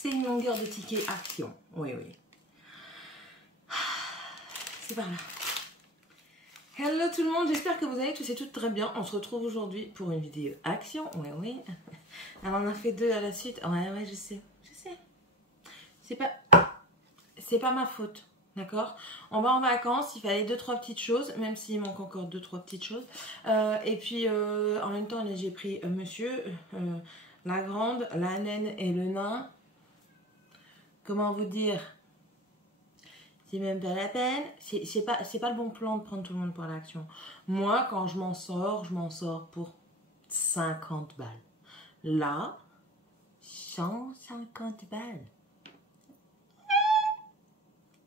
c'est une longueur de ticket Action. Oui, oui. C'est par là. Hello tout le monde, j'espère que vous allez tous et toutes très bien. On se retrouve aujourd'hui pour une vidéo Action. Oui, oui. Alors, on en a fait 2 à la suite. Ouais, ouais, je sais. Je sais. C'est pas ma faute. D'accord, on va en vacances, il fallait 2-3 petites choses, même s'il manque encore 2-3 petites choses. Et puis en même temps, j'ai pris monsieur, la grande, la naine et le nain. Comment vous dire? C'est même pas la peine. C'est pas le bon plan de prendre tout le monde pour l'action. Moi, quand je m'en sors pour 50 balles. Là, 150 balles.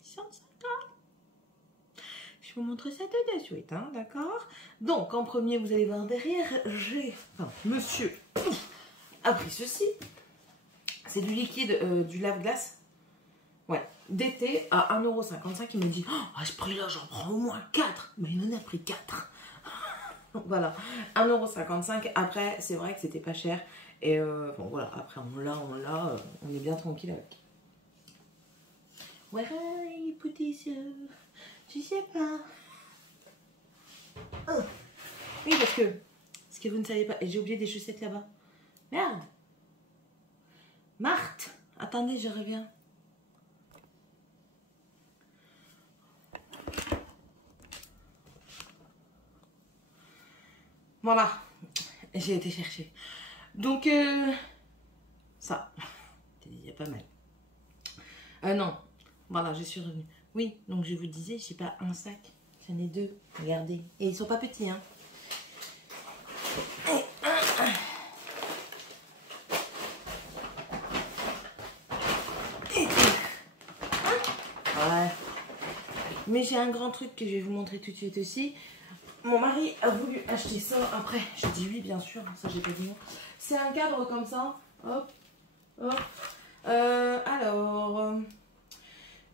150. Je vous montre ça tout de suite, hein, d'accord? Donc, en premier, vous allez voir derrière, monsieur a pris ceci. C'est du liquide, du lave-glace. Ouais, d'été à 1,55 €. Il me dit, oh, à ce prix-là, j'en prends au moins 4. Mais il en a pris 4. Voilà, 1,55 €. Après, c'est vrai que c'était pas cher. Et bon, voilà, après, on l'a, on est bien tranquille avec. Ouais, petit, je sais pas. Oh. Oui, parce que, ce que vous ne savez pas, et j'ai oublié des chaussettes là-bas. Merde. Marthe, attendez, je reviens. Voilà, j'ai été chercher. Donc, ça, il y a pas mal. Non, voilà, je suis revenue. Oui, donc je vous disais, je sais pas, un sac. J'en ai 2, regardez. Et ils sont pas petits, hein. Et ouais. Mais j'ai un grand truc que je vais vous montrer tout de suite aussi. Mon mari a voulu acheter ça. Après, je dis oui, bien sûr. Ça, j'ai pas dit non. C'est un cadre comme ça. Hop, hop. Alors,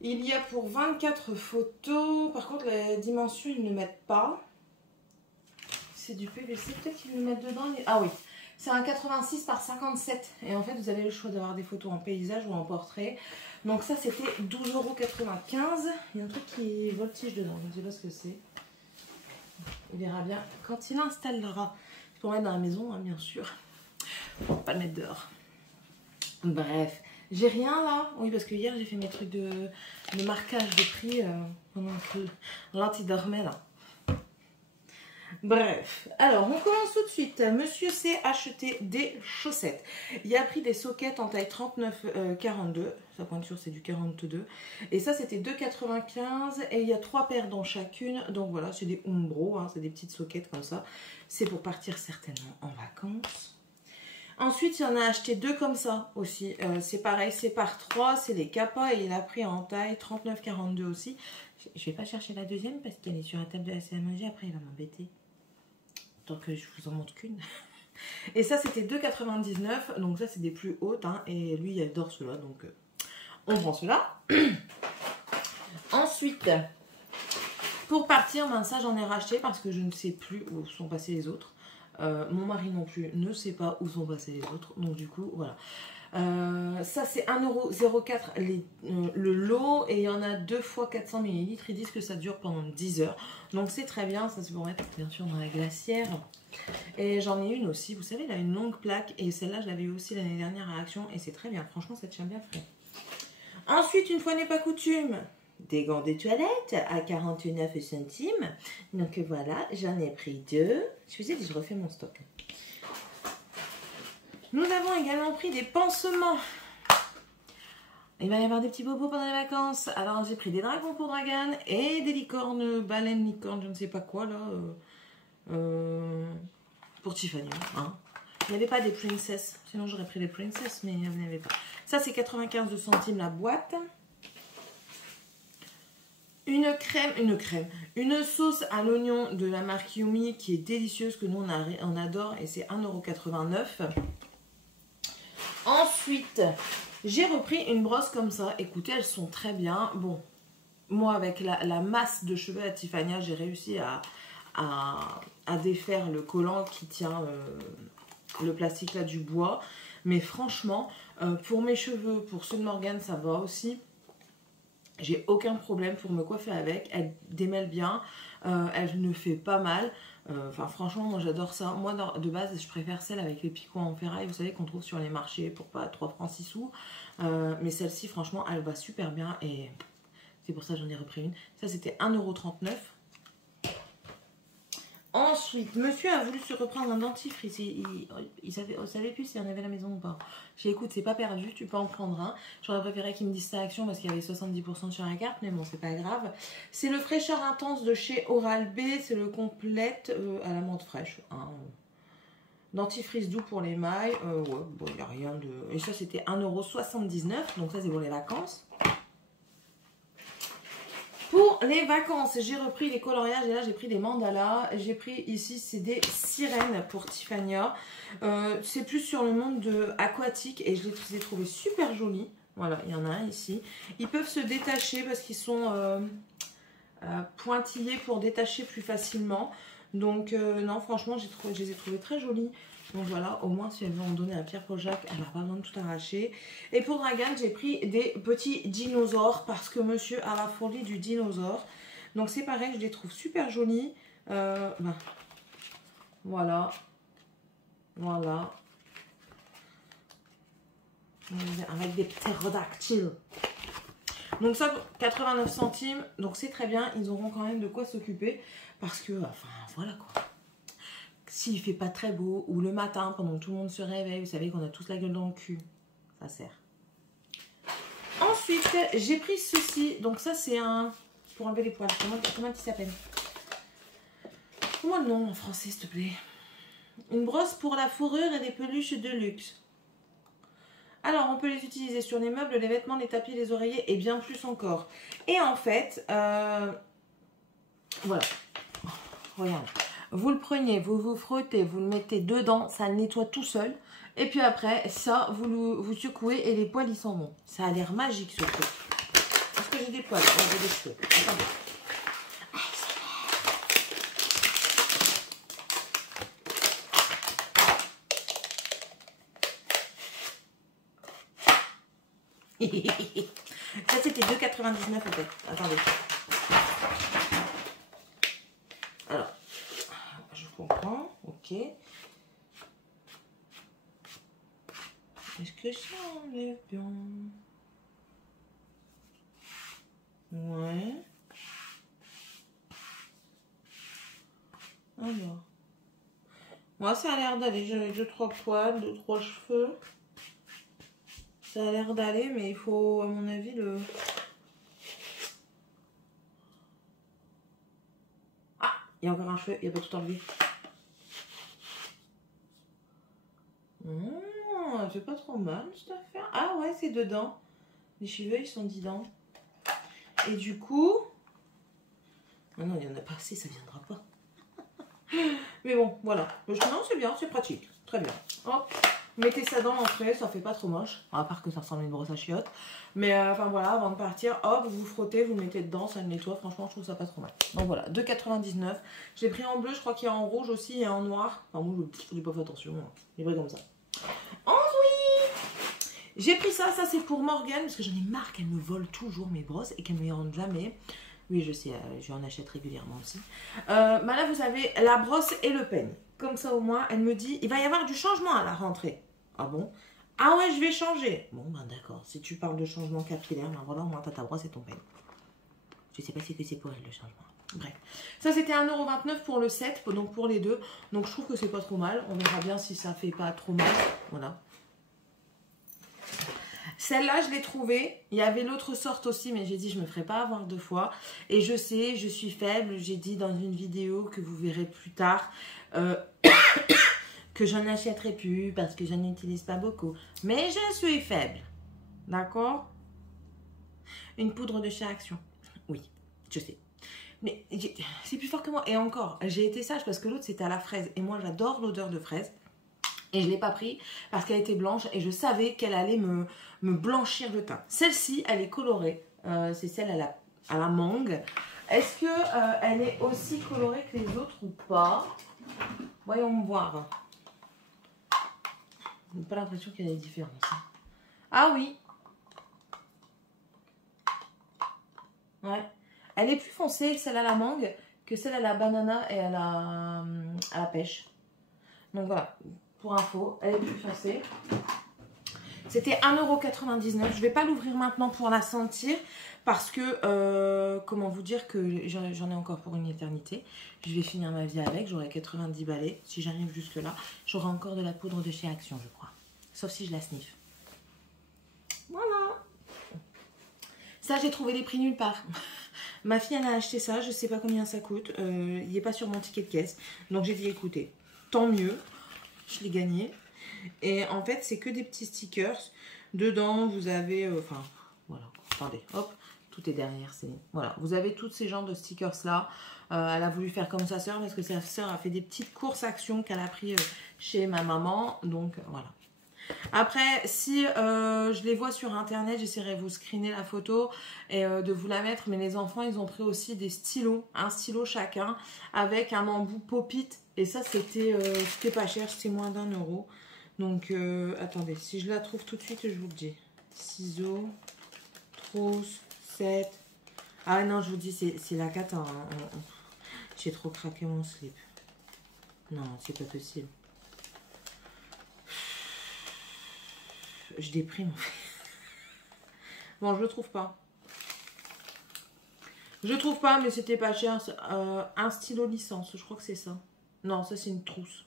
il y a pour 24 photos. Par contre, les dimensions, ils ne mettent pas. C'est du PVC. Peut-être qu'ils le mettent dedans. Ah oui. C'est un 86 par 57. Et en fait, vous avez le choix d'avoir des photos en paysage ou en portrait. Donc ça, c'était 12,95 €. Il y a un truc qui voltige dedans. Je ne sais pas ce que c'est. Il verra bien quand il installera. C'est pour mettre dans la maison, hein, bien sûr. Pour pas le mettre dehors. Bref. J'ai rien là. Oui, parce que hier, j'ai fait mes trucs de marquage de prix pendant que l'autre, il dormait là. Bref, alors on commence tout de suite. Monsieur s'est acheté des chaussettes. Il a pris des sockets en taille 39-42. Sa pointure c'est du 42. Et ça c'était 2,95 € et il y a 3 paires dans chacune. Donc voilà, c'est des Umbro, hein, c'est des petites sockets comme ça. C'est pour partir certainement en vacances. Ensuite, il en a acheté 2 comme ça aussi. C'est pareil, c'est par 3, c'est les Kappa et il a pris en taille 39-42 aussi. Je vais pas chercher la deuxième parce qu'elle est sur la table de la salle à manger. Après, il va m'embêter. Donc, je vous en montre qu'une. Et ça, c'était 2,99 €. Donc, ça, c'est des plus hautes. Hein, et lui, il adore cela. Donc, on prend cela. Ensuite, pour partir, ben, ça, j'en ai racheté parce que je ne sais plus où sont passés les autres. Mon mari non plus ne sait pas où sont passés les autres. Donc, du coup, voilà. Ça c'est 1,04 € le lot et il y en a 2 fois 400 ml. Ils disent que ça dure pendant 10 heures, donc c'est très bien. Ça c'est pour mettre bien sûr dans la glacière. Et j'en ai une aussi, vous savez là, une longue plaque, et celle-là je l'avais eu aussi l'année dernière à Action et c'est très bien, franchement ça tient bien frais. Ensuite, une fois n'est pas coutume, des gants de toilette à 49 centimes. Donc voilà, j'en ai pris 2. Je vous ai dit, je refais mon stock. Nous avons également pris des pansements. Il va y avoir des petits bobos pendant les vacances. Alors j'ai pris des dragons pour Dragan et des licornes, baleines, licornes, je ne sais pas quoi là. Pour Tiffany. Hein. Il n'y avait pas des princesses. Sinon j'aurais pris des princesses, mais il n'y en avait pas. Ça c'est 95 centimes la boîte. Une sauce à l'oignon de la marque Yumi qui est délicieuse, que nous on adore, et c'est 1,89 €. Ensuite, j'ai repris une brosse comme ça. Écoutez, elles sont très bien. Bon, moi avec la masse de cheveux à Tiffany, j'ai réussi à défaire le collant qui tient le plastique là du bois. Mais franchement, pour mes cheveux, pour ceux de Morgane, ça va aussi. J'ai aucun problème pour me coiffer avec. Elle démêle bien. Elle ne fait pas mal. Enfin, franchement, moi j'adore ça. Moi, de base, je préfère celle avec les picots en ferraille, vous savez, qu'on trouve sur les marchés pour pas 3 francs 6 sous. Mais celle-ci, franchement, elle va super bien. Et c'est pour ça que j'en ai repris une. Ça, c'était 1,39 €. Ensuite, monsieur a voulu se reprendre un dentifrice. Il savait plus s'il y en avait à la maison ou pas. J'ai dit, écoute, c'est pas perdu, tu peux en prendre un. J'aurais préféré qu'il me dise sa action parce qu'il y avait 70% sur la carte, mais bon, c'est pas grave. C'est le fraîcheur intense de chez Oral-B. C'est le complète à la menthe fraîche. Hein. Dentifrice doux pour les mailles. Ouais, bon, il n'y a rien de. Et ça, c'était 1,79 €. Donc, ça, c'est pour les vacances. Pour les vacances, j'ai repris les coloriages et là j'ai pris des mandalas. J'ai pris ici, c'est des sirènes pour Tiffania. C'est plus sur le monde aquatique et je les ai trouvés super jolis. Voilà, il y en a un ici. Ils peuvent se détacher parce qu'ils sont pointillés pour détacher plus facilement. Donc non, franchement, je les ai trouvés très jolis. Donc voilà, au moins si elle veut en donner à Pierre-Paul Jacques, elle n'a pas besoin de tout arracher. Et pour Dragan, j'ai pris des petits dinosaures parce que monsieur a la folie du dinosaure. Donc c'est pareil, je les trouve super jolis. Voilà. Voilà. Avec des ptérodactyles. Donc ça, 89 centimes. Donc c'est très bien, ils auront quand même de quoi s'occuper. Parce que, enfin, voilà quoi. S'il fait pas très beau, ou le matin, pendant que tout le monde se réveille, vous savez qu'on a tous la gueule dans le cul, ça sert. Ensuite, j'ai pris ceci. Donc ça, c'est un... pour enlever les poils. Comment il s'appelle? Comment le nom en français, s'il te plaît? Une brosse pour la fourrure et des peluches de luxe. Alors, on peut les utiliser sur les meubles, les vêtements, les tapis, les oreillers et bien plus encore. Et en fait, voilà. Regarde. Vous le prenez, vous vous frottez, vous le mettez dedans, ça le nettoie tout seul. Et puis après, ça, vous secouez et les poils, ils s'en vont. Ça a l'air magique, ce truc. Est-ce que j'ai des poils? Ouais, j'ai des cheveux. Attendez. Ça, c'était 2,99 en fait. Attendez. Alors, je comprends. Ok. Est-ce que ça enlève bien? Ouais. Alors. Moi, ça a l'air d'aller. J'avais 2-3 poils, 2-3 cheveux. Ça a l'air d'aller, mais il faut, à mon avis, le... Ah, il y a encore un cheveu, il n'y a pas tout enlevé. C'est pas trop mal cette affaire. Ah ouais, c'est dedans. Les cheveux, ils sont dedans. Et du coup... Ah non, il n'y en a pas assez, ça viendra pas. Mais bon, voilà. Non, c'est bien, c'est pratique. Très bien. Hop. Mettez ça dans l'entrée, ça fait pas trop moche. À part que ça ressemble à une brosse à chiottes. Mais enfin voilà, avant de partir, hop, vous frottez, vous mettez dedans, ça le nettoie. Franchement, je trouve ça pas trop mal. Donc voilà, 2,99. J'ai pris en bleu, je crois qu'il y a en rouge aussi et en noir. Enfin, moi, je n'ai pas fait attention. Il est vrai comme ça. Ensuite, j'ai pris ça. Ça, c'est pour Morgane, parce que j'en ai marre qu'elle me vole toujours mes brosses et qu'elle me les rende jamais. Oui, je sais, je en achète régulièrement aussi. Bah là, vous avez la brosse et le peigne. Comme ça, au moins, elle me dit, il va y avoir du changement à la rentrée. Ah bon? Ah ouais, je vais changer. Bon, ben d'accord. Si tu parles de changement capillaire, ben voilà, au moins t'as ta brosse et ton peigne. Je sais pas si c'est pour elle le changement. Bref. Ça, c'était 1,29 € pour le set, donc pour les deux. Donc, je trouve que c'est pas trop mal. On verra bien si ça fait pas trop mal. Voilà. Celle-là, je l'ai trouvée. Il y avait l'autre sorte aussi, mais j'ai dit, je me ferai pas avoir 2 fois. Et je sais, je suis faible. J'ai dit dans une vidéo que vous verrez plus tard que j'en achèterai plus parce que je n'utilise pas beaucoup. Mais je suis faible. D'accord? Une poudre de chez Action. Oui, je sais. Mais c'est plus fort que moi. Et encore, j'ai été sage parce que l'autre, c'était à la fraise. Et moi, j'adore l'odeur de fraise. Et je ne l'ai pas pris parce qu'elle était blanche et je savais qu'elle allait me blanchir le teint. Celle-ci, elle est colorée. C'est celle à la mangue. Est-ce qu'elle est aussi colorée que les autres ou pas? Voyons voir. J'ai pas l'impression qu'il y a des différences. Ah oui. Ouais. Elle est plus foncée, celle à la mangue, que celle à la banana et à la pêche. Donc voilà, pour info, elle est plus foncée. C'était 1,99 €. Je ne vais pas l'ouvrir maintenant pour la sentir parce que, comment vous dire que j'en ai encore pour une éternité. Je vais finir ma vie avec, j'aurai 90 balais. Si j'arrive jusque là, j'aurai encore de la poudre de chez Action, je crois. Sauf si je la sniffe. Voilà. Ça, j'ai trouvé les prix nulle part. Ma fille, elle a acheté ça, je sais pas combien ça coûte. Il n'est pas sur mon ticket de caisse. Donc j'ai dit, écoutez, tant mieux. Je l'ai gagné. Et en fait, c'est que des petits stickers. Dedans, vous avez... Enfin, voilà. Attendez, hop. Tout est derrière. Voilà. Vous avez tous ces genres de stickers-là. Elle a voulu faire comme sa sœur parce que sa sœur a fait des petites courses actions qu'elle a pris chez ma maman. Donc, voilà. Après, si je les vois sur internet, j'essaierai de vous screener la photo et de vous la mettre. Mais les enfants, ils ont pris aussi des stylos, un stylo chacun, avec un embout pop-it. Et ça, c'était pas cher, c'était moins d'1 €. Donc, attendez, si je la trouve tout de suite, je vous le dis. Ciseaux, trousse, 7. Ah non, je vous dis, c'est la cata. Hein. J'ai trop craqué mon slip. Non, c'est pas possible. Je déprime. Bon, je le trouve pas. Je trouve pas, mais c'était pas cher. Un stylo licence, je crois que c'est ça. Non, ça c'est une trousse.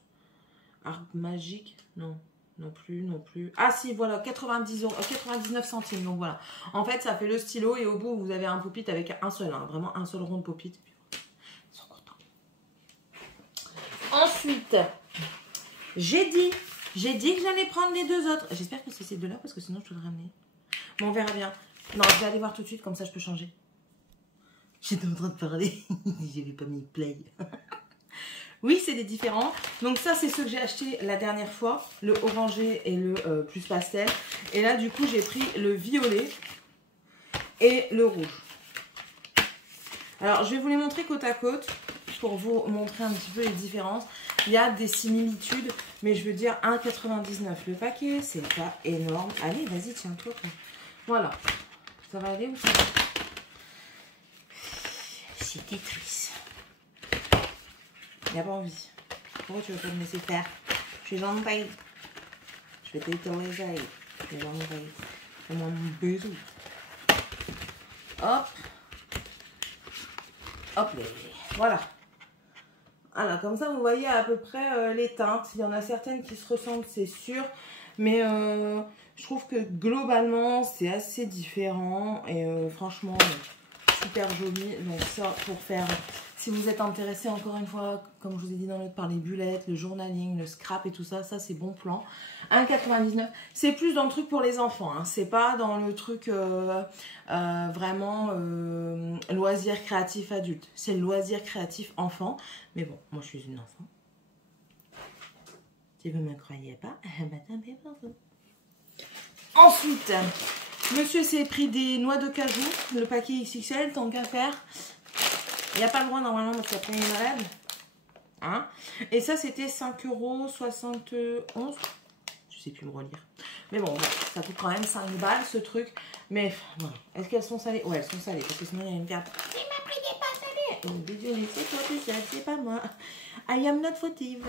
Arc magique, non. Non plus, non plus. Ah si, voilà, 90 €, 99 centimes. Donc voilà. En fait, ça fait le stylo et au bout, vous avez un pop-it avec un seul, hein, vraiment un seul rond de pop-it. Ils sont contents. Ensuite, j'ai dit que j'allais prendre les deux autres. J'espère que c'est ces deux-là parce que sinon je peux le ramener. Bon, on verra bien. Non, je vais aller voir tout de suite, comme ça je peux changer. J'étais en train de parler. J'avais pas mis play. Oui, c'est des différents. Donc ça, c'est ceux que j'ai achetés la dernière fois. Le orangé et le plus pastel. Et là, du coup, j'ai pris le violet et le rouge. Alors, je vais vous les montrer côte à côte pour vous montrer un petit peu les différences. Il y a des similitudes, mais je veux dire 1,99 € le paquet. C'est pas énorme. Allez, vas-y, tiens-toi. Voilà. Ça va aller ou ça? C'est Tetris. Il n'y a pas envie. Pourquoi tu veux pas me laisser faire? Je suis gentille. Je vais t'autoriser. Je suis gentille. Fais-moi mon bisou. Hop. Hop, voilà. Voilà, comme ça, vous voyez à peu près les teintes. Il y en a certaines qui se ressemblent, c'est sûr. Mais je trouve que globalement, c'est assez différent. Et franchement, super joli. Donc ça, pour faire... Si vous êtes intéressé, encore une fois, comme je vous ai dit dans l'autre, par les bullettes, le journaling, le scrap et tout ça, ça c'est bon plan. 1,99 €. C'est plus dans le truc pour les enfants, hein. C'est pas dans le truc vraiment loisir créatif adulte. C'est le loisir créatif enfant. Mais bon, moi je suis une enfant. Si vous ne me croyez pas, bah tant pis pour vous. Ensuite, monsieur s'est pris des noix de cajou, le paquet XXL, tant qu'à faire. Il n'y a pas le droit normalement parce qu'après il est malade. Hein, et ça c'était 5,71 €. Je sais plus me relire. Mais bon, voilà, ça coûte quand même 5 balles ce truc. Mais voilà. Est-ce qu'elles sont salées? Ouais, elles sont salées. Parce que sinon il y a une carte. Il m'a pris des pâtes salées. Oh, désolé, c'est toi tout seul, c'est pas moi. I am not fautive.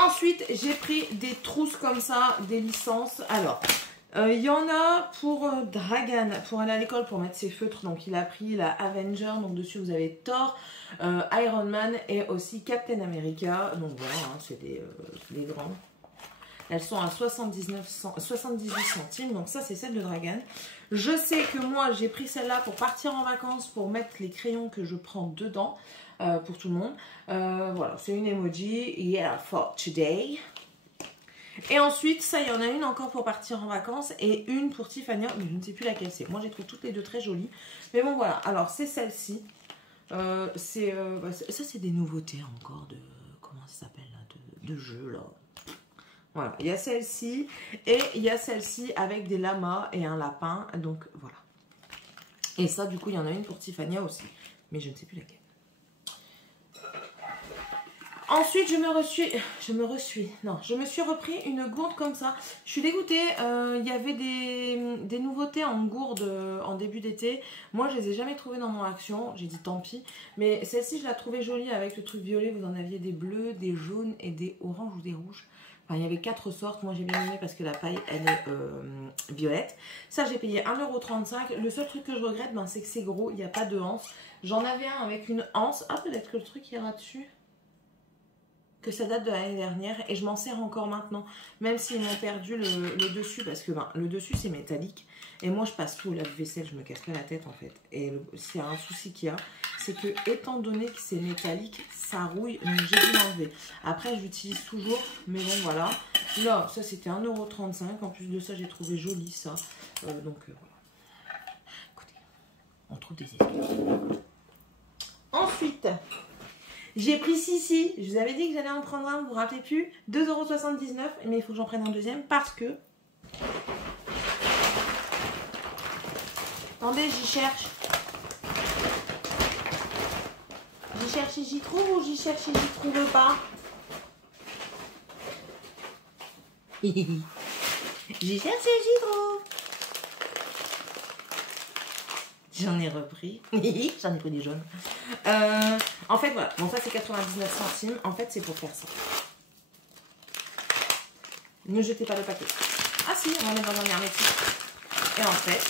Ensuite, j'ai pris des trousses comme ça, des licences. Alors, il y en a pour Dragan, pour aller à l'école, pour mettre ses feutres. Donc, il a pris la Avenger. Donc, dessus, vous avez Thor, Iron Man et aussi Captain America. Donc, voilà, hein, c'est des grands. Elles sont à 78 centimes. Donc, ça, c'est celle de Dragan. Je sais que moi, j'ai pris celle-là pour partir en vacances, pour mettre les crayons que je prends dedans. Pour tout le monde. Voilà, c'est une emoji. Yeah, for today. Et ensuite, ça, il y en a une encore pour partir en vacances et une pour Tiffany, mais je ne sais plus laquelle c'est. Moi, j'ai trouvé toutes les deux très jolies. Mais bon, voilà. Alors, c'est celle-ci. Ça, c'est des nouveautés encore de... Comment ça s'appelle là, de jeux, là. Voilà. Il y a celle-ci et il y a celle-ci avec des lamas et un lapin. Donc, voilà. Et ça, du coup, il y en a une pour Tiffany aussi. Mais je ne sais plus laquelle. Ensuite, je me suis repris une gourde comme ça. Je suis dégoûtée. Il y avait des nouveautés en gourde en début d'été. Moi, je les ai jamais trouvées dans mon Action. J'ai dit tant pis. Mais celle-ci, je la trouvais jolie avec le truc violet. Vous en aviez des bleus, des jaunes et des oranges ou des rouges. Enfin, il y avait 4 sortes. Moi, j'ai bien aimé parce que la paille, elle est violette. Ça, j'ai payé 1,35 €. Le seul truc que je regrette, ben, c'est que c'est gros. Il n'y a pas de anse. J'en avais un avec une anse. Ah, peut-être que le truc ira dessus. Que ça date de l'année dernière et je m'en sers encore maintenant, même s'ils m'ont perdu le dessus, parce que ben, le dessus c'est métallique et moi je passe tout au lave-vaisselle, je me casse pas la tête en fait. Et s'il y a un souci qu'il y a, c'est que étant donné que c'est métallique, ça rouille, donc j'ai dû l'enlever. Après j'utilise toujours, mais bon voilà. Là ça c'était 1,35 €, en plus de ça j'ai trouvé joli ça, donc voilà. Écoutez, on trouve des excuses. Ensuite, j'ai pris Sissi. Je vous avais dit que j'allais en prendre un, vous vous rappelez plus. 2,79 €, mais il faut que j'en prenne un deuxième parce que... Attendez, j'y cherche. J'y cherche et j'y trouve ou j'y cherche et j'y trouve pas? J'y cherche et j'y trouve. J'en ai repris. J'en ai pris des jaunes. En fait, voilà. Bon, ça, c'est 99 centimes. En fait, c'est pour faire ça. Ne jetez pas le paquet. Ah si, on va mettre dans un hermétique. Et en fait...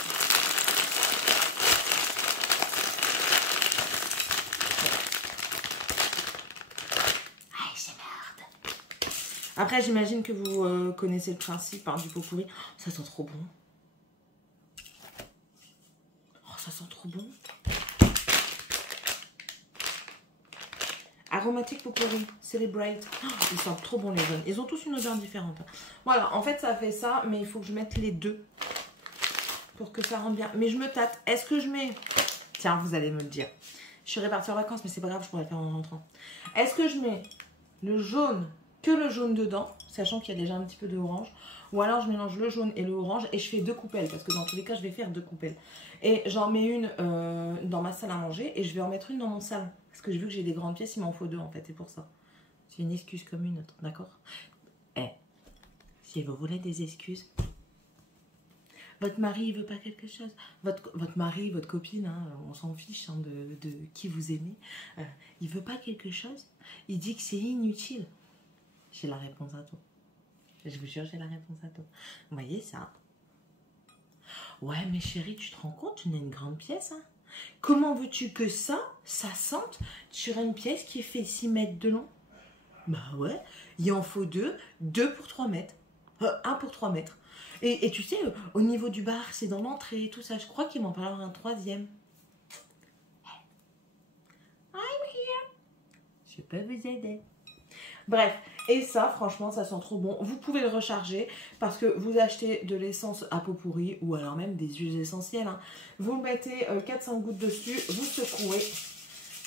Ah, c'est merde. Après, j'imagine que vous connaissez le principe hein, du pot pourri. Ça sent trop bon. Ça sent trop bon. Aromatique Potpourri, Celebrate. Oh, ils sentent trop bon les jaunes. Ils ont tous une odeur différente. Voilà, en fait ça fait ça, mais il faut que je mette les deux pour que ça rentre bien. Mais je me tâte. Est-ce que je mets... Tiens, vous allez me le dire. Je serais partie en vacances, mais c'est pas grave, je pourrais le faire en rentrant. Est-ce que je mets le jaune, que le jaune dedans, sachant qu'il y a déjà un petit peu d'orange, ou alors je mélange le jaune et le orange et je fais 2 coupelles, parce que dans tous les cas je vais faire 2 coupelles. Et j'en mets une dans ma salle à manger et je vais en mettre une dans mon salon. Parce que j'ai vu que j'ai des grandes pièces, il m'en faut 2 en fait, c'est pour ça. C'est une excuse comme une autre, d'accord? Eh, si vous voulez des excuses, votre mari il veut pas quelque chose, votre mari, votre copine, hein, on s'en fiche hein, de qui vous aimez, il veut pas quelque chose, il dit que c'est inutile. J'ai la réponse à tout. Je vous jure, j'ai la réponse à tout. Vous voyez ça? Ouais, mais chérie, tu te rends compte, tu n'as une grande pièce. Hein? Comment veux-tu que ça sente sur une pièce qui fait 6 mètres de long? Bah ouais, il en faut 2 pour 3 mètres. 1 pour 3 mètres. Et tu sais, au niveau du bar, c'est dans l'entrée et tout ça. Je crois qu'il m'en parlera un 3e. I'm here. Je peux vous aider. Bref, et ça, franchement, ça sent trop bon. Vous pouvez le recharger parce que vous achetez de l'essence à pot pourri ou alors même des huiles essentielles. Hein. Vous mettez 4-5 gouttes dessus, vous secouez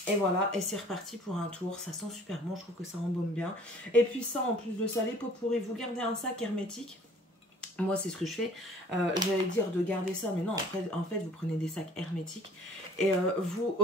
et voilà. Et c'est reparti pour un tour. Ça sent super bon, je trouve que ça embaume bien. Et puis ça, en plus de ça, les pots pourris, vous gardez un sac hermétique. Moi, c'est ce que je fais. J'allais dire de garder ça, mais non, en fait, vous prenez des sacs hermétiques et vous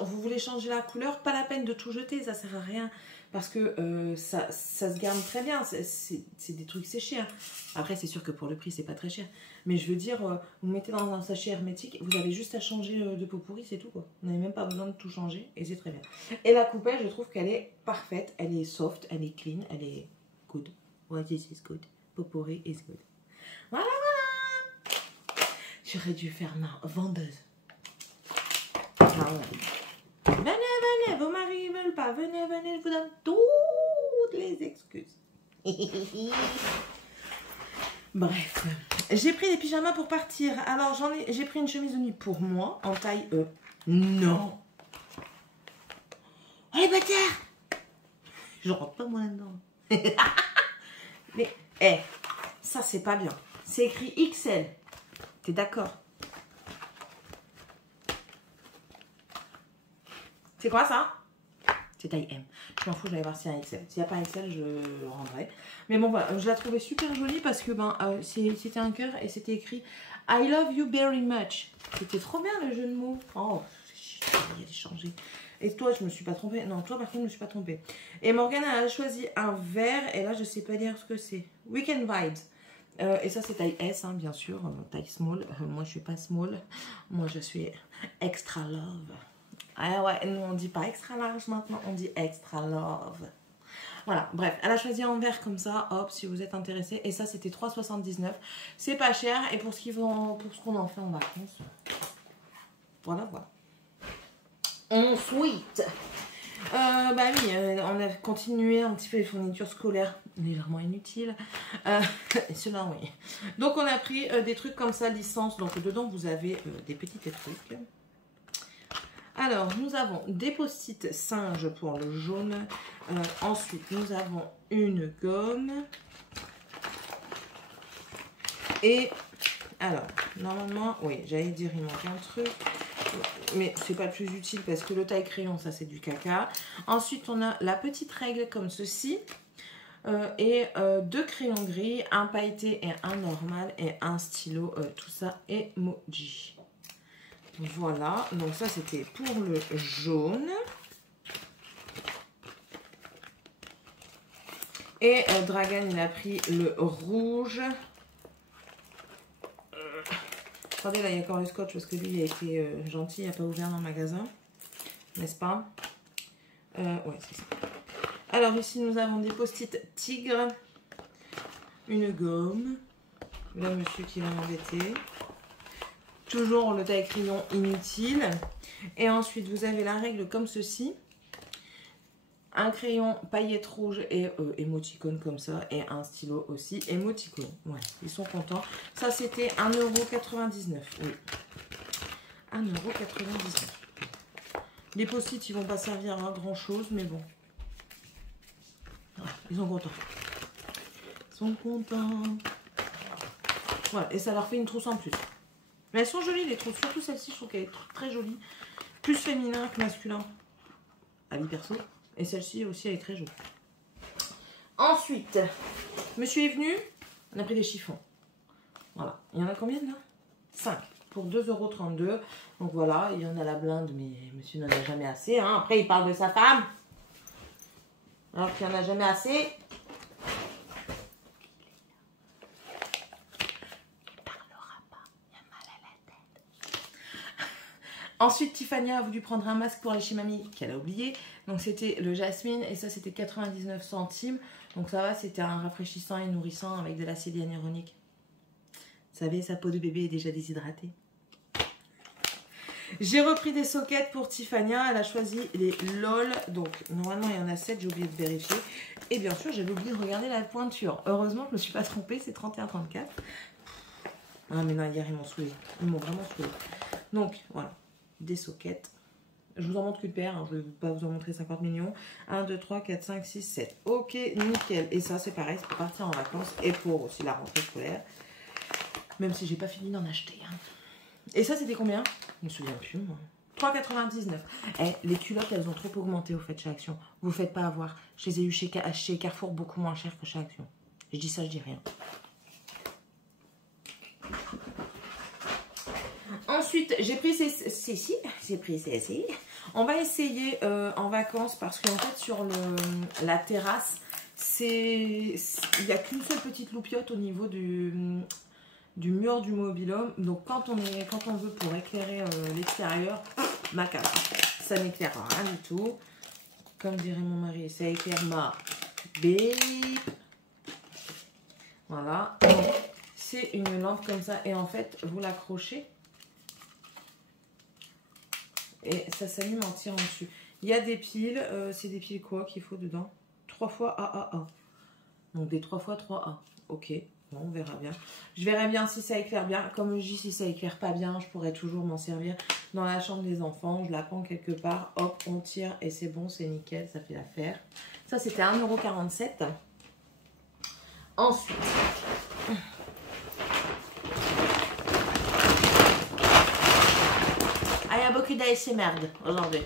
voulez changer la couleur, pas la peine de tout jeter, ça sert à rien. Parce que ça se garde très bien, c'est des trucs séchés. Hein. Après, c'est sûr que pour le prix, c'est pas très cher. Mais je veux dire, vous mettez dans un sachet hermétique, vous avez juste à changer de pot pourri, c'est tout quoi. Vous n'avez même pas besoin de tout changer et c'est très bien. Et la coupelle, je trouve qu'elle est parfaite, elle est soft, elle est clean, elle est good. What is good? Pot pourri is good. Voilà, voilà. J'aurais dû faire ma vendeuse. Ah ouais. Venez, venez, vos maris ne veulent pas. Venez, venez, je vous donne toutes les excuses. Bref, j'ai pris des pyjamas pour partir. Alors, j'ai pris une chemise de nuit pour moi, en taille E. Non. Allez, bâtard. Je rentre pas moi là-dedans. Mais, ça c'est pas bien. C'est écrit XL. T'es d'accord? C'est quoi ça? C'est taille M. Je m'en fous, je vais voir s'il y a un XL. S'il n'y a pas un XL, je le rendrai. Mais bon, voilà, je la trouvais super jolie parce que c'était un cœur et c'était écrit I love you very much. C'était trop bien le jeu de mots. Oh, il a changé. Et toi, je me suis pas trompée. Non, toi, par contre, je me suis pas trompée. Et Morgane a choisi un vert. Et là, je sais pas dire ce que c'est. Weekend Vibes. Et ça, c'est taille S, hein, bien sûr. Taille small. Moi, je suis pas small. Moi, je suis extra love. Ah ouais, nous, on dit pas extra large maintenant. On dit extra love. Voilà, bref, elle a choisi en vert comme ça, hop, si vous êtes intéressé. Et ça, c'était 3,79. C'est pas cher. Et pour ce qu'on en fait en vacances, voilà, voilà. Ensuite, bah oui, on a continué un petit peu les fournitures scolaires légèrement inutiles. Cela, oui. Donc, on a pris des trucs comme ça, licence. Donc, dedans, vous avez des petits trucs. Alors, nous avons des post-it singes pour le jaune. Ensuite, nous avons une gomme. Et, alors, normalement, oui, j'allais dire, il manque un truc. Mais c'est pas le plus utile parce que le taille crayon, ça, c'est du caca. Ensuite, on a la petite règle comme ceci. Et deux crayons gris, un pailleté et un normal. Et un stylo, tout ça, emoji. Voilà, donc ça c'était pour le jaune. Et Dragan il a pris le rouge. Attendez, là il y a encore le scotch parce que lui il a été gentil, il n'a pas ouvert dans le magasin. N'est-ce pas? Ouais, c'est ça. Alors ici nous avons des post-it tigre. Une gomme. Là monsieur qui va m'embêter. Toujours le taille crayon inutile. Et ensuite, vous avez la règle comme ceci. Un crayon paillette rouge et émoticône comme ça. Et un stylo aussi émoticône. Ouais, ils sont contents. Ça, c'était 1,99 €. Oui. 1,99 €. Les post-it, ils vont pas servir à grand chose, mais bon. Voilà, ils sont contents. Ils sont contents. Voilà, et ça leur fait une trousse en plus. Mais elles sont jolies les trousses, surtout celle-ci, je trouve qu'elle est très jolie. Plus féminin que masculin. Avis perso. Et celle-ci aussi, elle est très jolie. Ensuite, monsieur est venu, on a pris des chiffons. Voilà. Il y en a combien là? 5 pour 2,32 €. Donc voilà, il y en a la blinde, mais monsieur n'en a jamais assez. Hein. Après, il parle de sa femme. Alors qu'il n'y en a jamais assez. Ensuite, Tiffany a voulu prendre un masque pour aller chez mamie qu'elle a oublié. Donc, c'était le Jasmine et ça, c'était 99 centimes. Donc, ça va, c'était un rafraîchissant et nourrissant avec de l'acide hyaluronique. Vous savez, sa peau de bébé est déjà déshydratée. J'ai repris des sockets pour Tiffany. Elle a choisi les LOL. Donc, normalement, il y en a 7. J'ai oublié de vérifier. Et bien sûr, j'avais oublié de regarder la pointure. Heureusement, je ne me suis pas trompée. C'est 31,34. Ah, mais non, hier, ils m'ont saoulé. Ils m'ont vraiment saoulé. Donc, voilà. Des sockets. Je vous en montre qu'une paire, hein. Je ne vais pas vous en montrer 50 millions. 1, 2, 3, 4, 5, 6, 7. Ok, nickel. Et ça, c'est pareil, c'est pour partir en vacances et pour aussi la rentrée scolaire. Même si j'ai pas fini d'en acheter. Hein. Et ça, c'était combien? Je me souviens plus, moi. 3,99. Eh, les culottes, elles ont trop augmenté au fait chez Action. Vous ne faites pas avoir. Je les ai eues chez Carrefour beaucoup moins cher que chez Action. Je dis ça, je dis rien. Ensuite, j'ai pris ceci. On va essayer en vacances parce qu'en fait, sur la terrasse, il n'y a qu'une seule petite loupiote au niveau du mur du mobil-home. Donc, quand on veut pour éclairer l'extérieur, ma case, ça n'éclaire rien du tout. Comme dirait mon mari, ça éclaire ma bip. Voilà. C'est une lampe comme ça. Et en fait, vous l'accrochez. Et ça s'allume en tirant dessus. Il y a des piles. C'est des piles quoi qu'il faut dedans? 3 fois AAA. Donc des 3 fois 3A. Ok. Bon, on verra bien. Je verrai bien si ça éclaire bien. Comme je dis, si ça éclaire pas bien, je pourrais toujours m'en servir dans la chambre des enfants. Je la prends quelque part. Hop, on tire et c'est bon, c'est nickel. Ça fait l'affaire. Ça, c'était 1,47 €. Ensuite... Ah, il y a beaucoup d'ASMR aujourd'hui.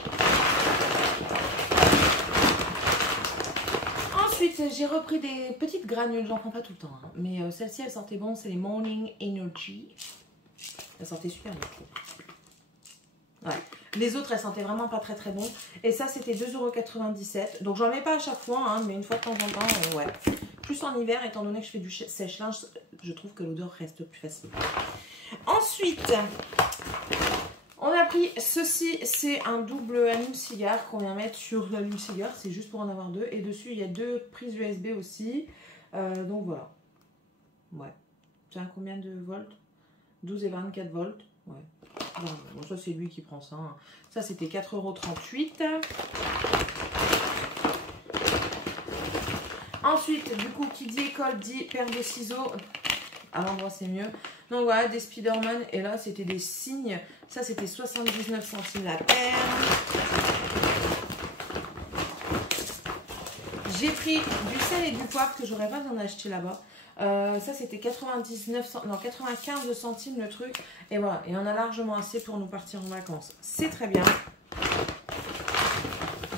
Ensuite, j'ai repris des petites granules. J'en prends pas tout le temps. Hein. Mais celle-ci, elle sentait bon. C'est les Morning Energy. Elle sentait super bien. Ouais. Les autres, elles sentaient vraiment pas très très bon. Et ça, c'était 2,97 €. Donc, j'en mets pas à chaque fois, hein, mais une fois de temps en temps, ouais. Plus en hiver, étant donné que je fais du sèche-linge, je trouve que l'odeur reste plus facile. Ensuite, on a pris ceci. C'est un double allume-cigare qu'on vient mettre sur l'allume-cigare. C'est juste pour en avoir deux. Et dessus, il y a deux prises USB aussi. Donc, voilà. Ouais. Tu as combien de volts? 12 et 24 volts. Ouais. Bon, ça, c'est lui qui prend ça. Hein. Ça, c'était 4,38 €. Ensuite, du coup, qui dit école dit paire de ciseaux. À l'endroit, c'est mieux. Donc, voilà, des Spider-Man. Et là, c'était des signes. Ça, c'était 79 centimes la paire. J'ai pris du sel et du poivre que j'aurais pas besoin d'acheter là-bas. Ça, c'était 95 centimes le truc. Et voilà, et on a largement assez pour nous partir en vacances. C'est très bien.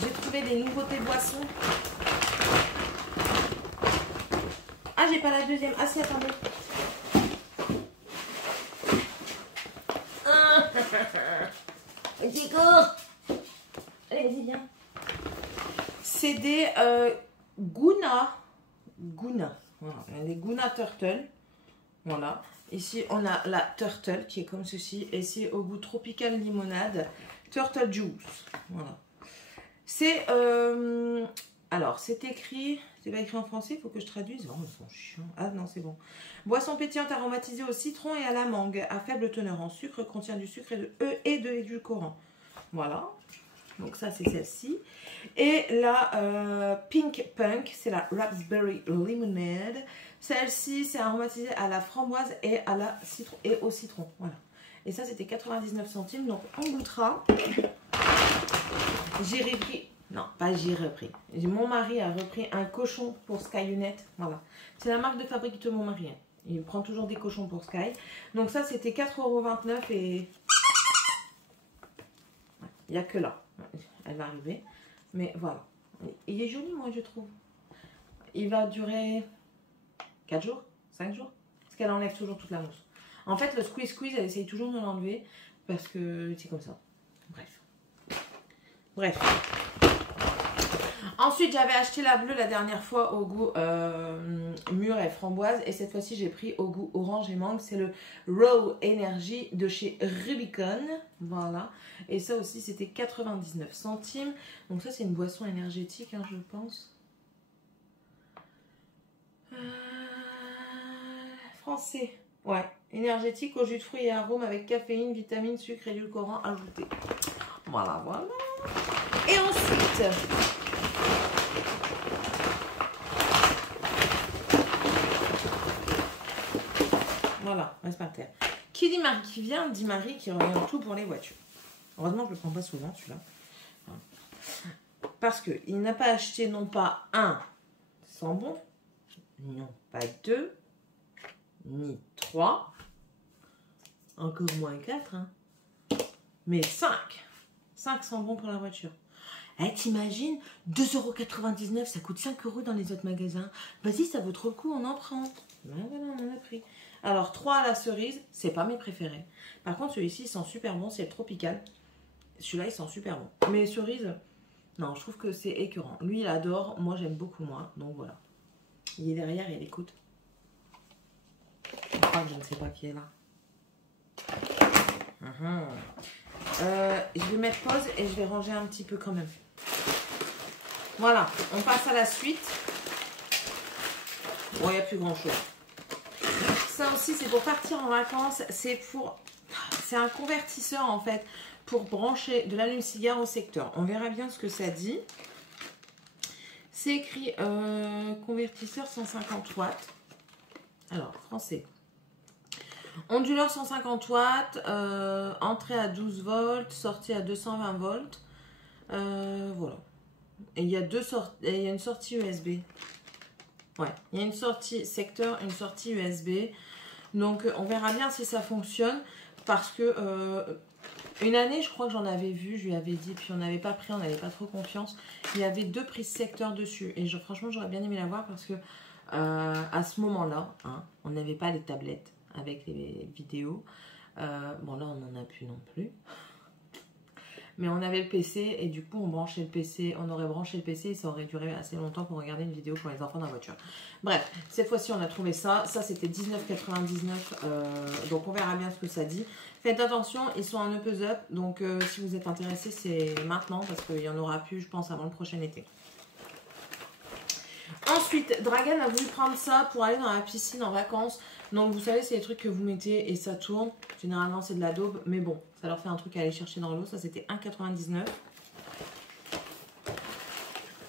J'ai trouvé des nouveautés boissons. Ah, j'ai pas la deuxième. Ah si, attendez. Ok, cours. Allez, vas-y, viens. C'est des Guna. Voilà, les Guna Turtle. Voilà. Ici, on a la Turtle qui est comme ceci. Et c'est au goût tropical limonade. Turtle Juice. Voilà. C'est... alors, c'est écrit... C'est pas écrit en français, il faut que je traduise. Oh, ils sont chiants. Ah non, c'est bon. Boisson pétillante aromatisée au citron et à la mangue. À faible teneur en sucre. Contient du sucre et de l'édulcorant. Voilà. Donc ça, c'est celle-ci. Et la Pink Punk, c'est la Raspberry Lemonade. Celle-ci, c'est aromatisé à la framboise et à la citron et au citron. Voilà. Et ça, c'était 99 centimes. Donc, on goûtera. J'ai repris... Non, pas j'ai repris. Mon mari a repris un cochon pour Skynet. Voilà. C'est la marque de fabrique de mon mari. Hein. Il prend toujours des cochons pour Sky. Donc ça, c'était 4,29 € et... Il n'y a que là. Elle va arriver. Mais voilà. Il est joli, moi, je trouve. Il va durer 4 jours, 5 jours. Parce qu'elle enlève toujours toute la mousse. En fait, le squeeze, elle essaye toujours de l'enlever. Parce que c'est comme ça. Bref. Ensuite, j'avais acheté la bleue la dernière fois au goût mûre et framboise. Et cette fois-ci, j'ai pris au goût orange et mangue. C'est le Raw Energy de chez Rubicon. Voilà. Et ça aussi, c'était 99 centimes. Donc ça, c'est une boisson énergétique, hein, je pense. Français. Ouais. Énergétique au jus de fruits et arômes avec caféine, vitamines, sucre et édulcorant ajouté. Voilà, voilà. Et ensuite... Voilà, reste par terre. Qui dit Marie qui vient, dit Marie qui revient tout pour les voitures. Heureusement, je ne le prends pas souvent, celui-là. Parce qu'il n'a pas acheté non pas un sans bon, non pas deux, ni trois, encore moins quatre, hein, mais 5. 5 sans bon pour la voiture. Eh, t'imagines, 2,99 €, ça coûte 5 € dans les autres magasins. Vas-y, ça vaut trop le coup, on en prend. Ben voilà, on en a pris. Alors, 3 à la cerise, c'est pas mes préférés. Par contre, celui-ci, il sent super bon, c'est le tropical. Celui-là, il sent super bon. Mais les cerises, non, je trouve que c'est écœurant. Lui, il adore, moi, j'aime beaucoup moins. Donc, voilà. Il est derrière et il écoute. Je crois que je ne sais pas qui est là. Je vais mettre pause et je vais ranger un petit peu quand même. Voilà, on passe à la suite. Bon, il n'y a plus grand chose. Ça aussi, c'est pour partir en vacances. C'est un convertisseur en fait pour brancher de l'allume-cigare au secteur. On verra bien ce que ça dit. C'est écrit convertisseur 150 watts. Alors, français. Onduleur 150 watts, entrée à 12 volts, sortie à 220 volts. Voilà. Et il y a une sortie USB. Ouais, il y a une sortie secteur, une sortie USB. Donc, on verra bien si ça fonctionne. Parce que une année, je crois que j'en avais vu, je lui avais dit, puis on n'avait pas pris, on n'avait pas trop confiance. Il y avait 2 prises secteur dessus. Et franchement, j'aurais bien aimé l'avoir parce que à ce moment-là, hein, on n'avait pas les tablettes avec les vidéos. Bon, là, on n'en a plus non plus. mais on avait le PC et du coup on branchait le PC, on aurait branché le PC et ça aurait duré assez longtemps pour regarder une vidéo pour les enfants dans la voiture. Bref, cette fois-ci on a trouvé ça. Ça c'était 19,99 donc on verra bien ce que ça dit. Faites attention, ils sont en up up, donc si vous êtes intéressé, c'est maintenant parce qu'il n'y en aura plus, je pense, avant le prochain été. Ensuite, Dragan a voulu prendre ça pour aller dans la piscine en vacances. Donc vous savez, c'est les trucs que vous mettez et ça tourne. Généralement, c'est de la daube, mais bon, ça leur fait un truc à aller chercher dans l'eau. Ça, c'était 1,99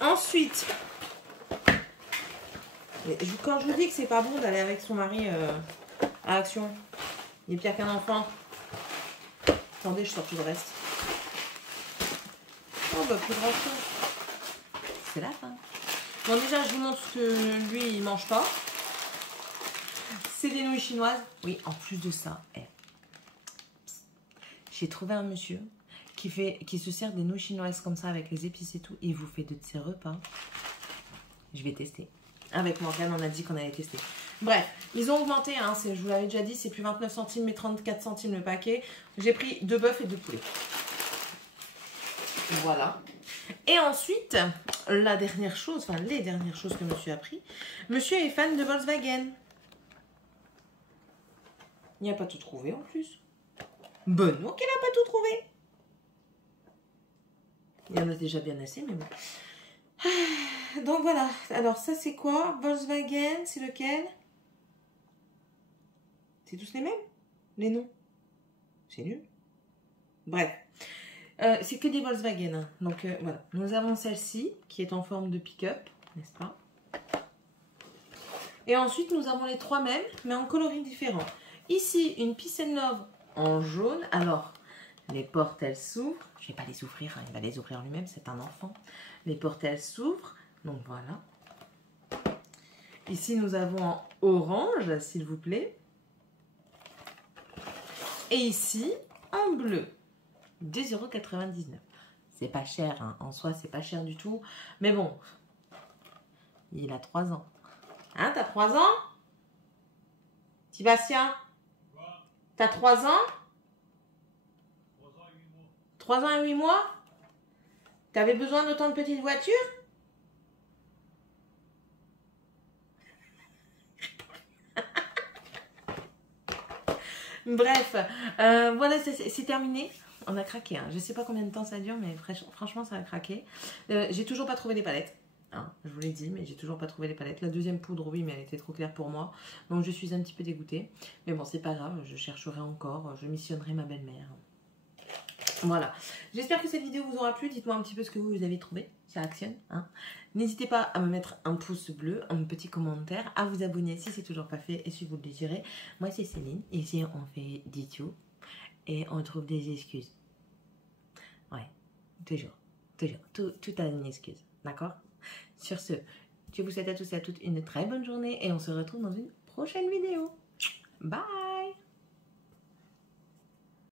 €. Ensuite, quand je vous dis que c'est pas bon d'aller avec son mari à Action, il est pire qu'un enfant. Attendez, je sors tout le reste. Oh, bah, plus grand chose. C'est la fin. Bon, déjà, je vous montre ce que lui, il mange pas. C'est des nouilles chinoises. Oui, en plus de ça, j'ai trouvé un monsieur qui se sert des nouilles chinoises comme ça avec les épices et tout. Il vous fait de ses repas. Je vais tester. Avec Morgane, on a dit qu'on allait tester. Bref, ils ont augmenté, hein, je vous l'avais déjà dit, c'est plus 29 centimes mais 34 centimes le paquet. J'ai pris 2 bœufs et 2 poulets. Voilà. Et ensuite, la dernière chose, enfin les dernières choses que monsieur a pris. Monsieur est fan de Volkswagen. Il n'y a pas tout trouvé en plus. Benoît qu'il n'a pas tout trouvé. Il y en a déjà bien assez, mais bon. Donc voilà. Alors ça c'est quoi? Volkswagen, c'est lequel? C'est tous les mêmes? Les noms? C'est nul. Bref. C'est que des Volkswagen. Hein. Donc voilà. Nous avons celle-ci qui est en forme de pick-up, n'est-ce pas? Et ensuite nous avons les trois mêmes, mais en coloris différents. Ici, une Peace and Love en jaune. Alors, les portes, elles s'ouvrent. Je ne vais pas les ouvrir, hein. Il va les ouvrir lui-même, c'est un enfant. Les portes, elles s'ouvrent. Donc voilà. Ici, nous avons en orange, s'il vous plaît. Et ici, en bleu. 2,99 €. C'est pas cher, hein. En soi, c'est pas cher du tout. Mais bon, il a 3 ans. Hein, t'as 3 ans? Sébastien? T'as 3 ans? 3 ans et 8 mois? T'avais besoin d'autant de petites voitures? Bref, voilà, c'est terminé. On a craqué. Hein. Je sais pas combien de temps ça dure, mais franchement, ça a craqué. J'ai toujours pas trouvé les palettes. Hein, je vous l'ai dit, mais j'ai toujours pas trouvé les palettes. La deuxième poudre, oui, mais elle était trop claire pour moi. Donc, je suis un petit peu dégoûtée. Mais bon, c'est pas grave. Je chercherai encore. Je missionnerai ma belle-mère. Voilà. J'espère que cette vidéo vous aura plu. Dites-moi un petit peu ce que vous avez trouvé sur Action. Hein. N'hésitez pas à me mettre un pouce bleu, un petit commentaire, à vous abonner si c'est toujours pas fait et si vous le désirez. Moi, c'est Céline. Ici, on fait du tout. Et on trouve des excuses. Ouais, toujours. Tout a une excuse. D'accord? Sur ce, je vous souhaite à tous et à toutes une très bonne journée et on se retrouve dans une prochaine vidéo. Bye!